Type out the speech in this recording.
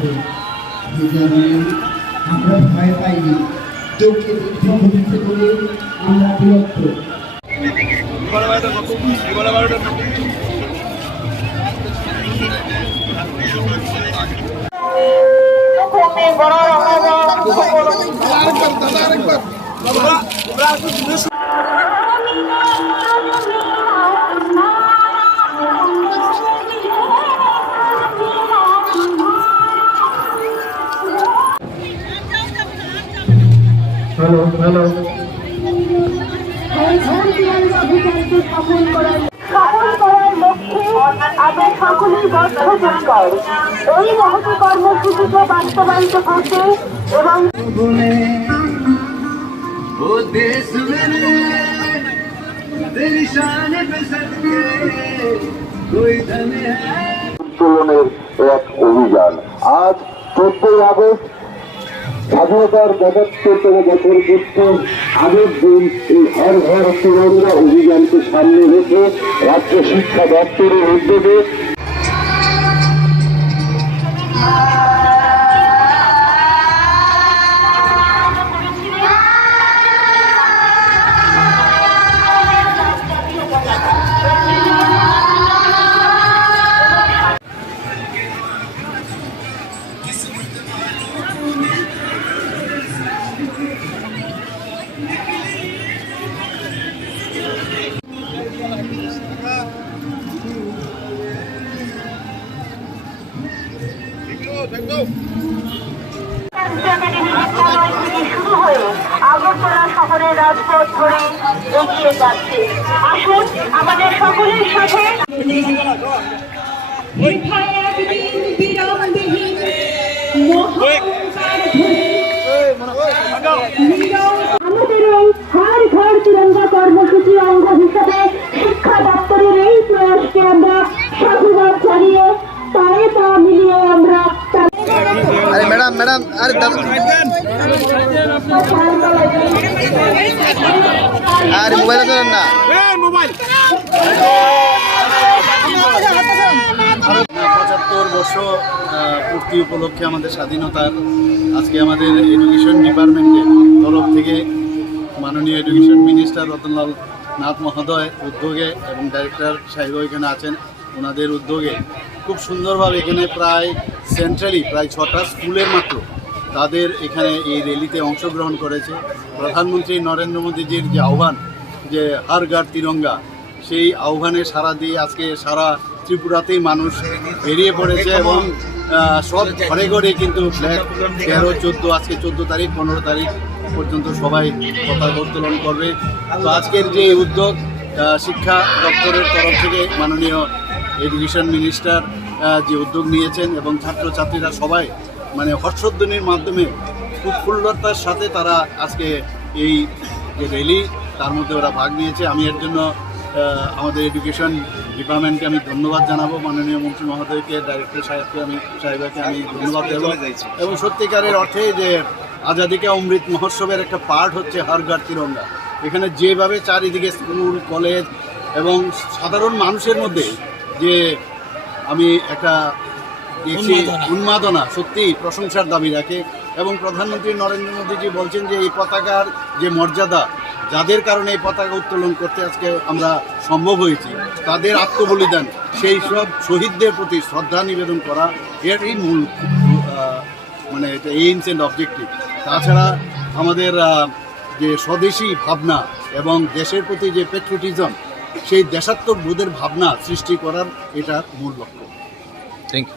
রাখতো, যে কারণে আমরা ভয় পাইনি। চোখে দীর্ঘ হচ্ছে বলে আমরা বিরক্ত। হ্যালো হ্যালো সফল করার লক্ষ্যে আবার সকলেই বদ্ধপরিকর। এই মহতী কর্মসূচিকে বাস্তবায়িত করতে এবং উত্তোলনের এক অভিযান। আজ 14 আগস্ট স্বাধীনতার 75তম বছর পূর্তি। আগের দিন এই হর ঘর তিরঙ্গা অভিযানকে সামনে রেখে রাজ্য শিক্ষা দপ্তরের উদ্যোগে শুরু হয়ে আগরতলা শহরের রাজপথ ধরে এগিয়ে যাচ্ছে। আসুন আমাদের সকলের সাথে আমাদের এই হর ঘর তিরঙ্গা কর্মসূচির অঙ্গ হিসেবে শিক্ষা দপ্তরের এই প্রয়াসকে আমরা সাধুবাদ জানিয়ে পায়ে পা মিলিয়ে আমরা আরে ম্যাডাম ম্যাডাম আরে আরে মোবাইল ধরেন না। 75 বর্ষ পূর্তি উপলক্ষে আমাদের স্বাধীনতার আজকে আমাদের এডুকেশন ডিপার্টমেন্টের তরফ থেকে মাননীয় এডুকেশন মিনিস্টার রতনলাল নাথ মহোদয় উদ্যোগে এবং ডাইরেক্টর সাহেব এখানে আছেন, ওনাদের উদ্যোগে খুব সুন্দরভাবে এখানে প্রায় সেন্ট্রালি প্রায় 6টা স্কুলের মাত্র তাদের এখানে এই র্যালিতে অংশগ্রহণ করেছে। প্রধানমন্ত্রী নরেন্দ্র মোদীজির যে আহ্বান যে হর ঘর তিরঙ্গা, সেই আহ্বানে সাড়া দিয়ে আজকে সারা ত্রিপুরাতেই মানুষ বেরিয়ে পড়েছে এবং সব ঘরে ঘরে কিন্তু ফ্ল্যাগ 13, 14 আজকে 14 তারিখ 15 তারিখ পর্যন্ত সবাই পতাকা উত্তোলন করবে। তো আজকের যে উদ্যোগ শিক্ষা দপ্তরের তরফ থেকে মাননীয় এডুকেশন মিনিস্টার যে উদ্যোগ নিয়েছেন এবং ছাত্রছাত্রীরা সবাই মানে হর্ষধ্বনির মাধ্যমে খুব ফুল্লতার সাথে তারা আজকে এই যে র্যালি তার মধ্যে ওরা ভাগ নিয়েছে। আমি এর জন্য আমাদের এডুকেশন ডিপার্টমেন্টকে আমি ধন্যবাদ জানাবো, মাননীয় মন্ত্রী মহোদয়কে, ডাইরেক্টর সাহেবকে আমি ধন্যবাদ দেবো। এবং সত্যিকারের অর্থে যে আজাদি কা অমৃত মহোৎসবের একটা পার্ট হচ্ছে হর ঘর তিরঙ্গা। এখানে যেভাবে চারিদিকে স্কুল কলেজ এবং সাধারণ মানুষের মধ্যে যে আমি একটা দেখছি উন্মাদনা সত্যি প্রশংসার দাবি রাখে। এবং প্রধানমন্ত্রী নরেন্দ্র মোদীজি বলছেন যে এই পতাকার যে মর্যাদা, যাদের কারণে এই পতাকা উত্তোলন করতে আজকে আমরা সম্ভব হয়েছি, তাদের আত্মবলিদান, সেই সব শহীদদের প্রতি শ্রদ্ধা নিবেদন করা এরই মূল মানে এটা এইমস অ্যান্ড অবজেক্টিভ। তাছাড়া আমাদের যে স্বদেশী ভাবনা এবং দেশের প্রতি যে প্যাট্রিয়টিজম, সেই দেশাত্মবোধের ভাবনা সৃষ্টি করার এটা মূল লক্ষ্য। Thank you.